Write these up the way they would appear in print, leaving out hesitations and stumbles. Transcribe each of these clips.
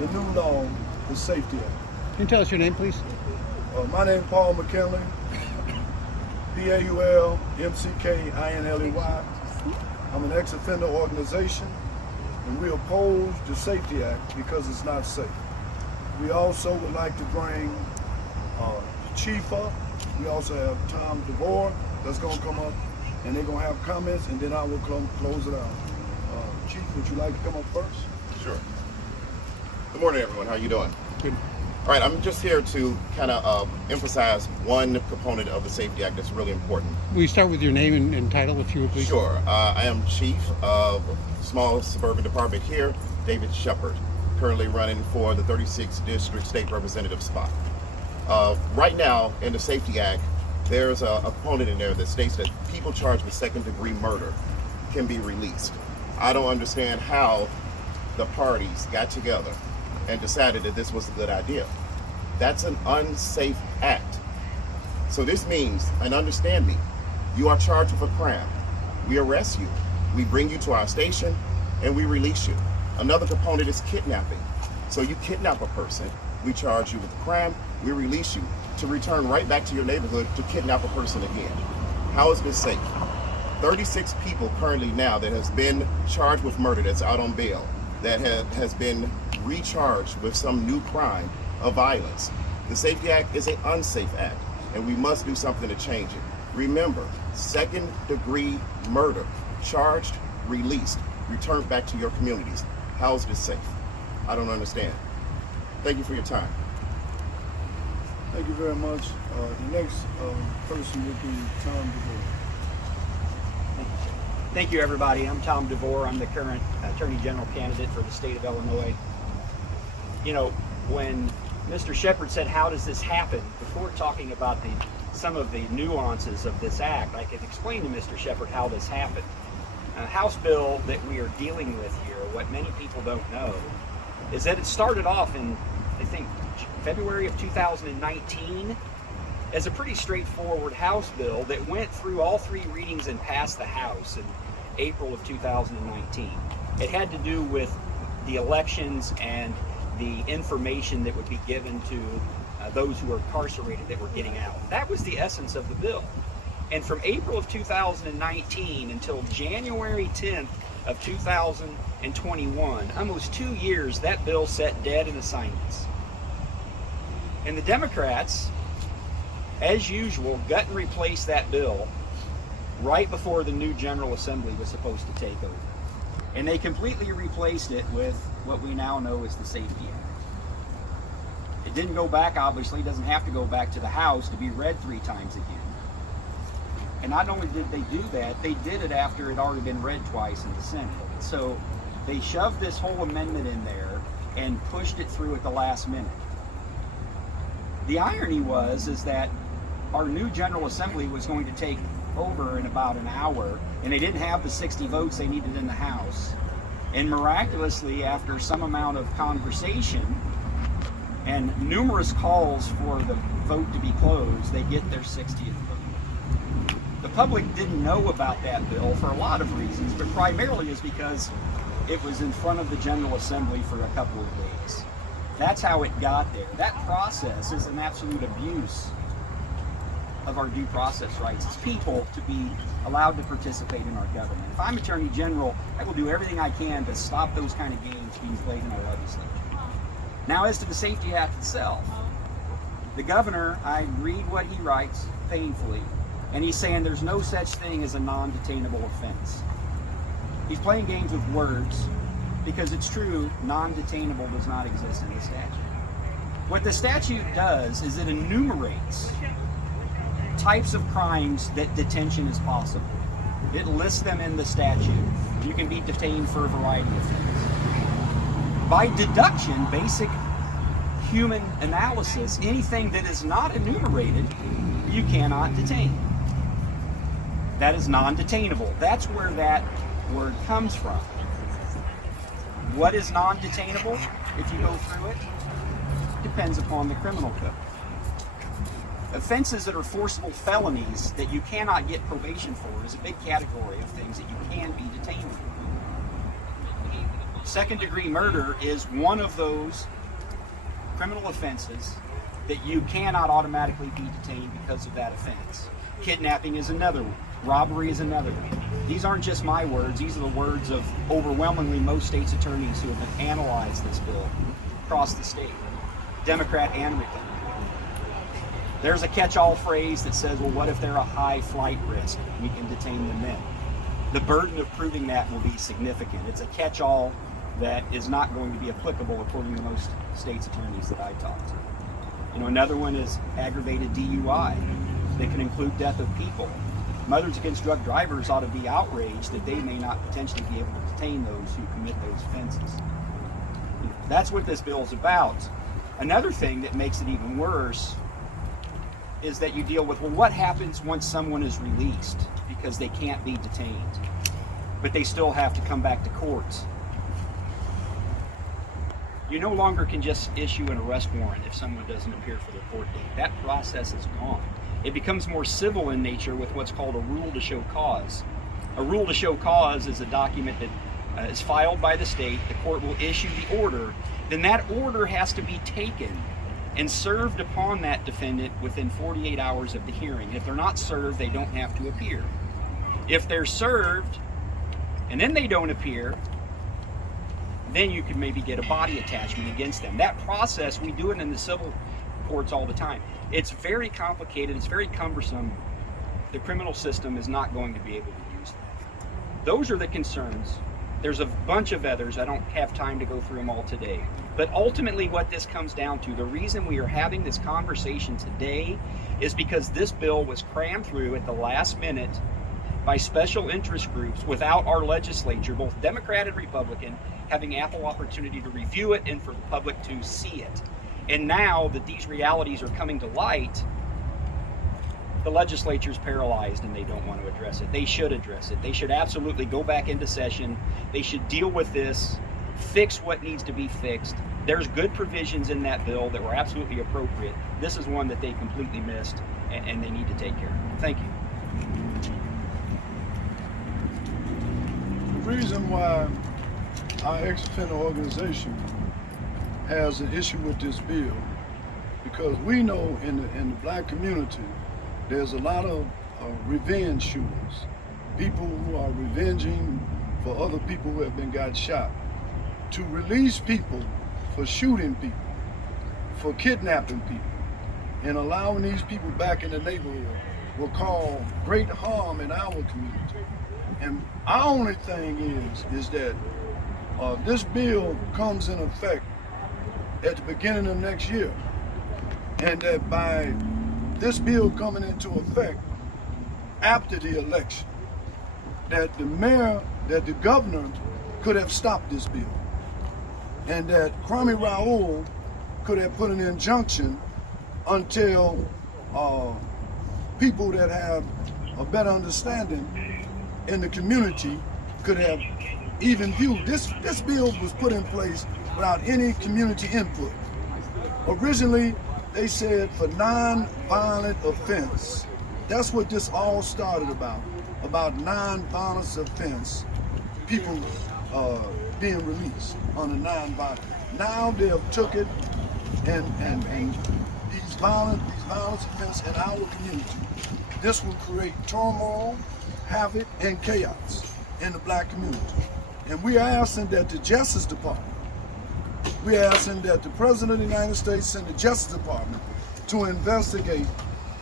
the new law, the Safety Act. Can you tell us your name, please? My name is Paul McKinley, PAULMCKINLEY. I'm an ex-offender organization, and we oppose the Safety Act because it's not safe. We also would like to bring the chief up. We also have Tom Devore that's going to come up, and they're going to have comments, and then I will close it out. Chief, would you like to come up first? Sure. Good morning, everyone. How are you doing? Good. All right, I'm just here to kind of emphasize one component of the Safety Act that's really important. Will you start with your name and title, if you would, please? Sure. I am Chief of small suburban department here, David Sheppard, currently running for the 36th District State Representative spot. Right now, in the Safety Act, there's a component in there that states that people charged with second-degree murder can be released. I don't understand how the parties got together and decided that this was a good idea. That's an unsafe act. So this means, and understand me, you are charged with a crime. We arrest you, we bring you to our station, and we release you. Another component is kidnapping. So you kidnap a person, we charge you with a crime, we release you to return right back to your neighborhood to kidnap a person again. How is this safe? 36 people currently now that has been charged with murder that's out on bail, that has been recharged with some new crime of violence. The Safety Act is an unsafe act, and we must do something to change it. Remember, second-degree murder, charged, released, returned back to your communities. How is this safe? I don't understand. Thank you for your time. Thank you very much. The next person would be Tom Devore. Thank you, everybody. I'm Tom Devore. I'm the current Attorney General candidate for the state of Illinois. You know, when Mr. Sheppard said, how does this happen? Before talking about some of the nuances of this act, I can explain to Mr. Sheppard how this happened. A House bill that we are dealing with here, what many people don't know, is that it started off in, I think, February of 2019 as a pretty straightforward House bill that went through all three readings and passed the House in April of 2019. It had to do with the elections and the information that would be given to those who were incarcerated that were getting out. That was the essence of the bill. And from April of 2019 until January 10th of 2021, almost 2 years, that bill sat dead in assignments. And the Democrats, as usual, gut and replaced that bill right before the new General Assembly was supposed to take over. And they completely replaced it with what we now know as the Safety Act. It didn't go back, obviously, doesn't have to go back to the House to be read 3 times again. And not only did they do that, they did it after it had already been read twice in the Senate. So they shoved this whole amendment in there and pushed it through at the last minute. The irony is that our new General Assembly was going to take over in about an hour, and they didn't have the 60 votes they needed in the House. And miraculously, after some amount of conversation and numerous calls for the vote to be closed, they get their 60th vote. The public didn't know about that bill for a lot of reasons, but primarily is because it was in front of the General Assembly for a couple of days. That's how it got there. That process is an absolute abuse of our due process rights as people to be allowed to participate in our government. If I'm Attorney General, I will do everything I can to stop those kind of games being played in our legislature. Now, as to the Safety Act itself, the governor, I read what he writes painfully, and he's saying there's no such thing as a non-detainable offense. He's playing games with words because it's true, non-detainable does not exist in the statute. What the statute does is it enumerates types of crimes that detention is possible. It lists them in the statute. You can be detained for a variety of things. By deduction, basic human analysis, anything that is not enumerated, you cannot detain. That is non-detainable. That's where that word comes from. What is non-detainable, if you go through it? Depends upon the criminal code. Offenses that are forcible felonies that you cannot get probation for is a big category of things that you can be detained for. Second-degree murder is one of those criminal offenses that you cannot automatically be detained because of that offense. Kidnapping is another one. Robbery is another one. These aren't just my words. These are the words of overwhelmingly most states' attorneys who have analyzed this bill across the state, Democrat and Republican. There's a catch-all phrase that says, well, what if they're a high flight risk? We can detain them then. The burden of proving that will be significant. It's a catch-all that is not going to be applicable according to most states' attorneys that I talked to. Another one is aggravated DUI. They can include death of people. Mothers Against Drug Drivers ought to be outraged that they may not potentially be able to detain those who commit those offenses. That's what this bill is about. Another thing that makes it even worse is that you deal with, well, what happens once someone is released because they can't be detained, but they still have to come back to court? You no longer can just issue an arrest warrant if someone doesn't appear for their court date. That process is gone. It becomes more civil in nature with what's called a rule to show cause. A rule to show cause is a document that is filed by the state. The court will issue the order. Then that order has to be taken and served upon that defendant within 48 hours of the hearing. If they're not served, they don't have to appear. If they're served and then they don't appear, then you can maybe get a body attachment against them. That process, we do it in the civil courts all the time. It's very complicated, it's very cumbersome. The criminal system is not going to be able to use that. Those are the concerns. There's a bunch of others. I don't have time to go through them all today. But ultimately what this comes down to, the reason we are having this conversation today is because this bill was crammed through at the last minute by special interest groups without our legislature, both Democrat and Republican, having ample opportunity to review it and for the public to see it. And now that these realities are coming to light, the legislature's paralyzed and they don't want to address it. They should address it. They should absolutely go back into session. They should deal with this, fix what needs to be fixed. There's good provisions in that bill that were absolutely appropriate. This is one that they completely missed and they need to take care of. Thank you. The reason why our ex-offender organization has an issue with this bill, because we know in the black community there's a lot of revenge shooters, people who are revenging for other people who have been got shot. To release people for shooting people, for kidnapping people, and allowing these people back in the neighborhood will cause great harm in our community. And our only thing is that this bill comes in effect at the beginning of next year, and that by this bill coming into effect after the election, that the governor could have stopped this bill, and that Kwame Raoul could have put an injunction until people that have a better understanding in the community could have even viewed. This bill was put in place without any community input. Originally, they said for non-violent offense. That's what this all started about non-violence offense, people being released on a non-violent. Now they have took it and these violence offense in our community, this will create turmoil, havoc, and chaos in the black community. And we are asking that the Justice Department, we are asking that the President of the United States send the Justice Department to investigate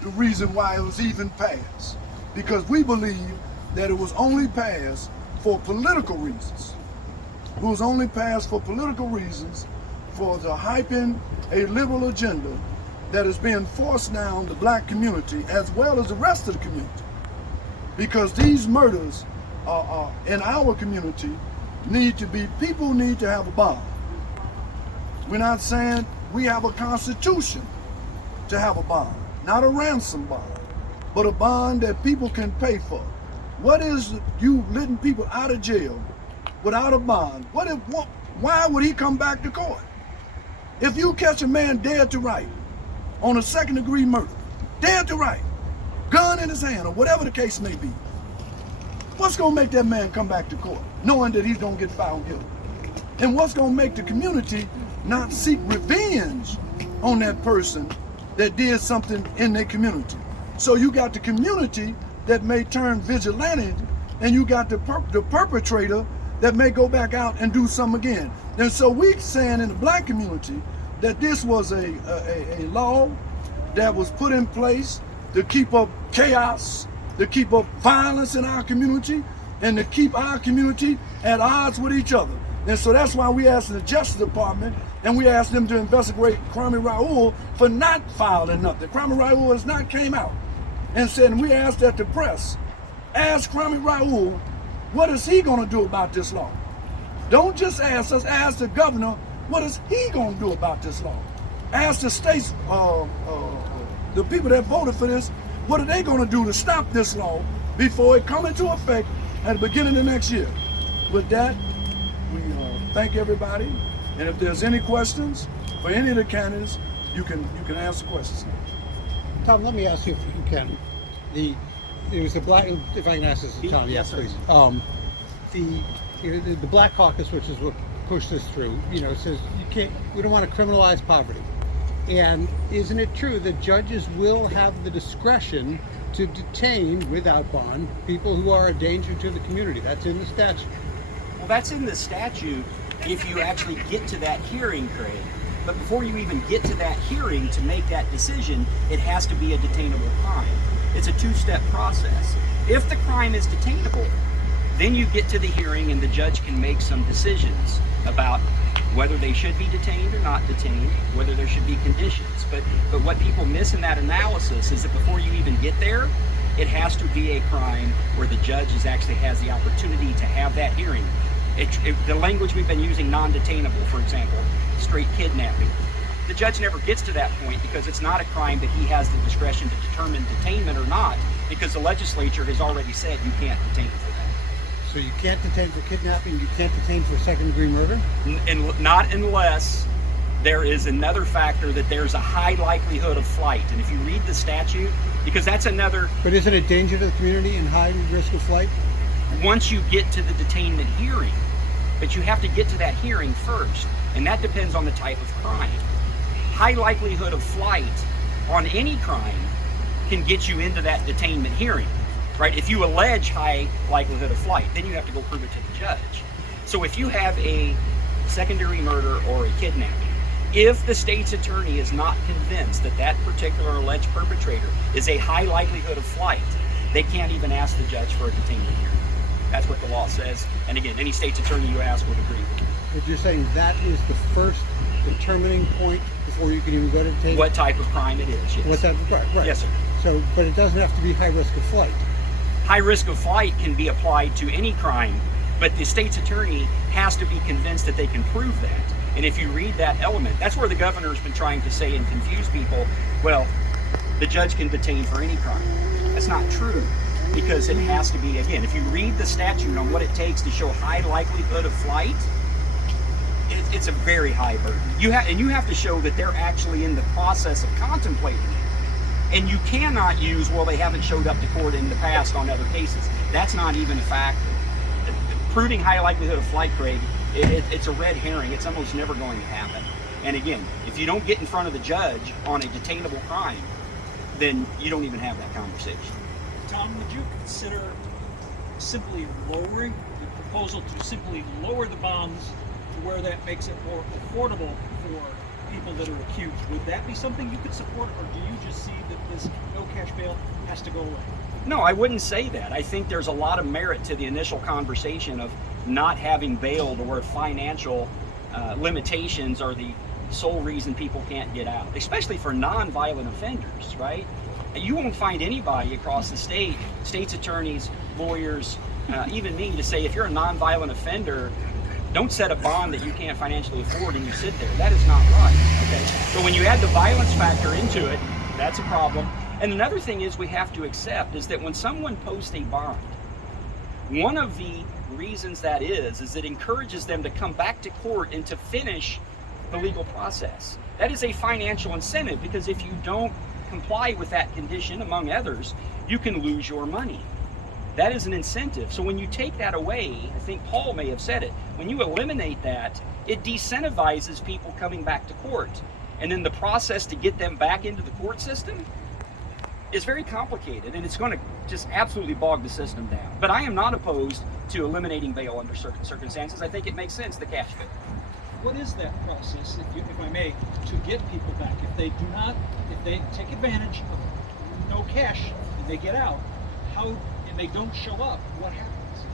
the reason why it was even passed. Because we believe that it was only passed for political reasons. It was only passed for political reasons, for the hyping a liberal agenda that is being forced down the black community as well as the rest of the community. Because these murders are in our community people need to have a bond. We're not saying we have a constitution to have a bond, not a ransom bond, but a bond that people can pay for. What is you letting people out of jail without a bond? Why would he come back to court? If you catch a man dead to right on a second-degree murder, dead to right, gun in his hand, or whatever the case may be, what's gonna make that man come back to court, knowing that he's gonna get found guilty? And what's going to make the community not seek revenge on that person that did something in their community? So you got the community that may turn vigilante, and you got the perpetrator that may go back out and do something again. And so we saying in the black community that this was a law that was put in place to keep up chaos, to keep up violence in our community, and to keep our community at odds with each other. And so that's why we asked the Justice Department, and we asked them to investigate Kwame Raoul for not filing nothing. Kwame Raoul has not came out and said, and we asked that the press ask Kwame Raoul, what is he gonna do about this law? Don't just ask us, ask the governor, what is he gonna do about this law? Ask the states, the people that voted for this, what are they gonna do to stop this law before it come into effect at the beginning of next year? With that, we thank everybody, and if there's any questions for any of the candidates, you can ask the questions now. Tom, let me ask you if you can. It was the black. If I can ask this to Tom, Yes, sir. please. The Black Caucus, which is what pushed this through, says you can't. We don't want to criminalize poverty. And isn't it true that judges will have the discretion to detain without bond people who are a danger to the community? That's in the statute. Well, that's in the statute if you actually get to that hearing, Craig. But before you even get to that hearing to make that decision, it has to be a detainable crime. It's a two-step process. If the crime is detainable, then you get to the hearing and the judge can make some decisions about whether they should be detained or not detained, whether there should be conditions. But what people miss in that analysis is that before you even get there, it has to be a crime where the judge actually has the opportunity to have that hearing. The language we've been using, non-detainable, for example, straight kidnapping. The judge never gets to that point because it's not a crime that he has the discretion to determine detainment or not, because the legislature has already said you can't detain for that. So you can't detain for kidnapping, you can't detain for second-degree murder? And not unless there is another factor that there's a high likelihood of flight. And if you read the statute, because that's another... But isn't it danger to the community and high risk of flight? Once you get to the detainment hearing, but you have to get to that hearing first, and that depends on the type of crime. High likelihood of flight on any crime can get you into that detainment hearing, right? If you allege high likelihood of flight, then you have to go prove it to the judge. So if you have a second-degree murder or a kidnapping, if the state's attorney is not convinced that that particular alleged perpetrator is a high likelihood of flight, they can't even ask the judge for a detainment hearing. That's what the law says. And again, any state's attorney you ask would agree with you. But you're saying that is the first determining point before you can even go to detainment? What type of crime it is, yes. What type of crime? Right. Yes, sir. So, but it doesn't have to be high risk of flight. High risk of flight can be applied to any crime, but the state's attorney has to be convinced that they can prove that. And if you read that element, that's where the governor's been trying to say and confuse people, well, the judge can detain for any crime. That's not true, because it has to be, again, if you read the statute on what it takes to show high likelihood of flight, it's a very high burden. You have to show that they're actually in the process of contemplating it. And you cannot use, well, they haven't showed up to court in the past on other cases. That's not even a factor. Proving high likelihood of flight, Craig, it's a red herring. It's almost never going to happen. And again, if you don't get in front of the judge on a detainable crime, then you don't even have that conversation. Tom, would you consider simply lowering the proposal to simply lower the bonds to where that makes it more affordable for people that are accused? Would that be something you could support, or do you just see that this no cash bail has to go away? No, I wouldn't say that. I think there's a lot of merit to the initial conversation of not having bail to where financial limitations are the sole reason people can't get out, especially for non-violent offenders, right? You won't find anybody across the state, state's attorneys, lawyers, even me, to say if you're a non-violent offender, don't set a bond that you can't financially afford and you sit there. That is not right, okay? So when you add the violence factor into it, that's a problem. And another thing is we have to accept is that when someone posts a bond, one of the reasons that is it encourages them to come back to court and to finish the legal process. That is a financial incentive, because if you don't comply with that condition, among others, you can lose your money. That is an incentive. So when you take that away, I think Paul may have said it, when you eliminate that, it decentivizes people coming back to court. And then the process to get them back into the court system is very complicated, and it's going to just absolutely bog the system down. But I am not opposed to eliminating bail under certain circumstances. I think it makes sense, the cash bail. What is that process, if I may, to get people back? If they take advantage of no cash and they get out, and they don't show up, what happens?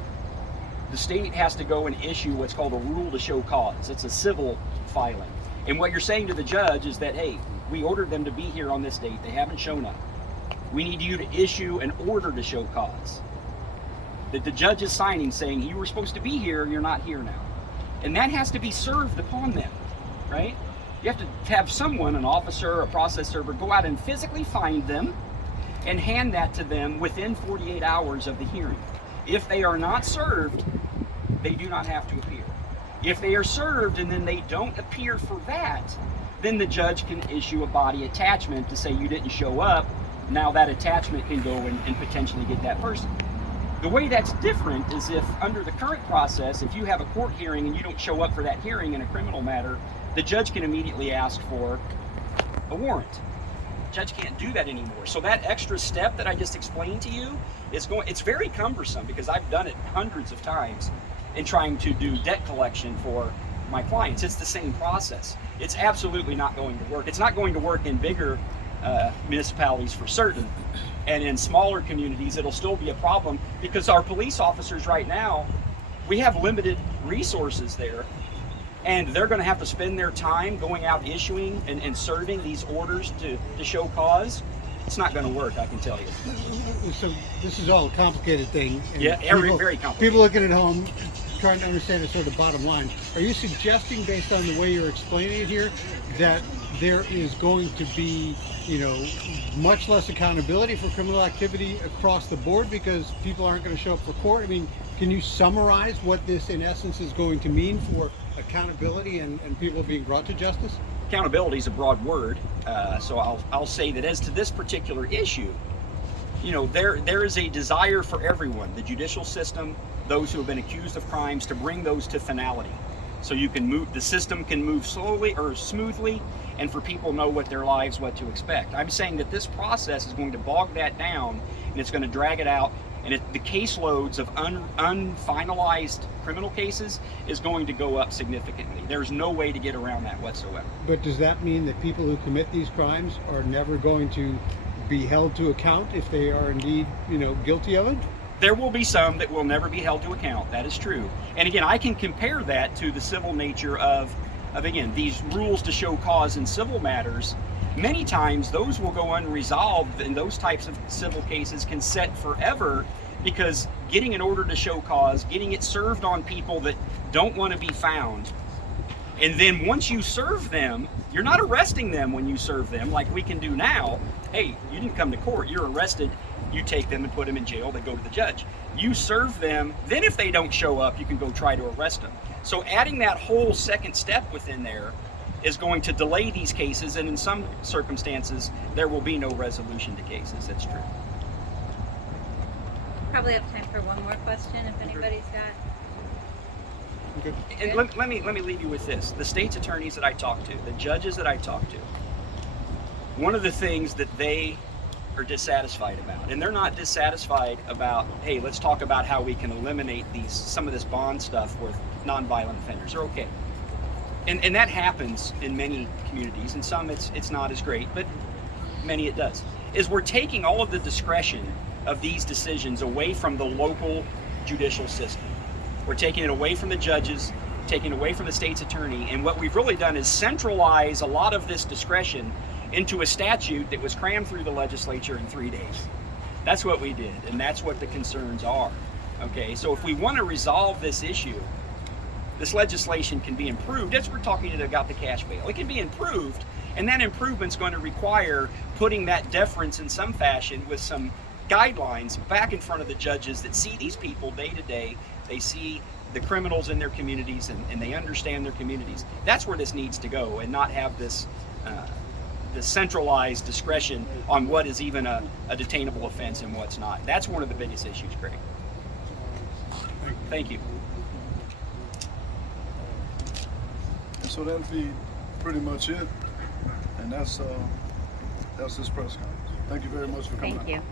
The state has to go and issue what's called a rule to show cause. It's a civil filing. And what you're saying to the judge is that, hey, we ordered them to be here on this date. They haven't shown up. We need you to issue an order to show cause. That the judge is signing saying, you were supposed to be here, you're not here now. And that has to be served upon them, right? You have to have someone, an officer, a process server, go out and physically find them and hand that to them within 48 hours of the hearing. If they are not served, they do not have to appear. If they are served and then they don't appear for that, then the judge can issue a body attachment to say you didn't show up. Now that attachment can go and potentially get that person. The way that's different is if under the current process, if you have a court hearing and you don't show up for that hearing in a criminal matter, the judge can immediately ask for a warrant. The judge can't do that anymore. So that extra step that I just explained to you, it's very cumbersome because I've done it hundreds of times in trying to do debt collection for my clients. It's the same process. It's absolutely not going to work. It's not going to work in bigger municipalities for certain, and in smaller communities it'll still be a problem because our police officers right now, we have limited resources there, and they're going to have to spend their time going out issuing and serving these orders to show cause. It's not going to work, I can tell you. So this is all a complicated thing. And Yeah, very complicated. People looking at home trying to understand the sort of bottom line. Are you suggesting, based on the way you're explaining it here, that there is going to be, much less accountability for criminal activity across the board because people aren't going to show up for court? I mean, can you summarize what this in essence is going to mean for accountability and people being brought to justice? Accountability is a broad word, so I'll say that as to this particular issue, there is a desire for everyone, the judicial system, those who have been accused of crimes, to bring those to finality. So the system can move slowly or smoothly, and for people know what their lives, what to expect. I'm saying that this process is going to bog that down, and it's going to drag it out, and the caseloads of unfinalized criminal cases is going to go up significantly. There's no way to get around that whatsoever. But does that mean that people who commit these crimes are never going to be held to account if they are indeed, guilty of it? There will be some that will never be held to account. That is true. And again, I can compare that to the civil nature of again, these rules to show cause in civil matters. Many times those will go unresolved, and those types of civil cases can set forever because getting an order to show cause, getting it served on people that don't want to be found, and then once you serve them, you're not arresting them when you serve them like we can do now. Hey, you didn't come to court, you're arrested. You take them and put them in jail, they go to the judge. You serve them, then if they don't show up, you can go try to arrest them. So adding that whole second step within there is going to delay these cases, and in some circumstances, there will be no resolution to cases. That's true. Probably have time for one more question if anybody's got. Okay. And let me leave you with this. The state's attorneys that I talk to, the judges that I talk to, one of the things that they are dissatisfied about, and they're not dissatisfied about, hey, let's talk about how we can eliminate some of this bond stuff with nonviolent offenders. They're okay. And that happens in many communities, and some it's not as great, but many it does. Is we're taking all of the discretion of these decisions away from the local judicial system. We're taking it away from the judges, taking it away from the state's attorney, and what we've really done is centralize a lot of this discretion into a statute that was crammed through the legislature in 3 days. That's what we did, and that's what the concerns are. Okay, so if we want to resolve this issue, this legislation can be improved. As we're talking about the cash bail, it can be improved, and that improvement's going to require putting that deference in some fashion with some guidelines back in front of the judges that see these people day to day. They see the criminals in their communities, and they understand their communities. That's where this needs to go, and not have this the centralized discretion on what is even a detainable offense and what's not. That's one of the biggest issues, Greg. Thank you. And so that'll be pretty much it. And that's this press conference. Thank you very much for coming out. Thank you.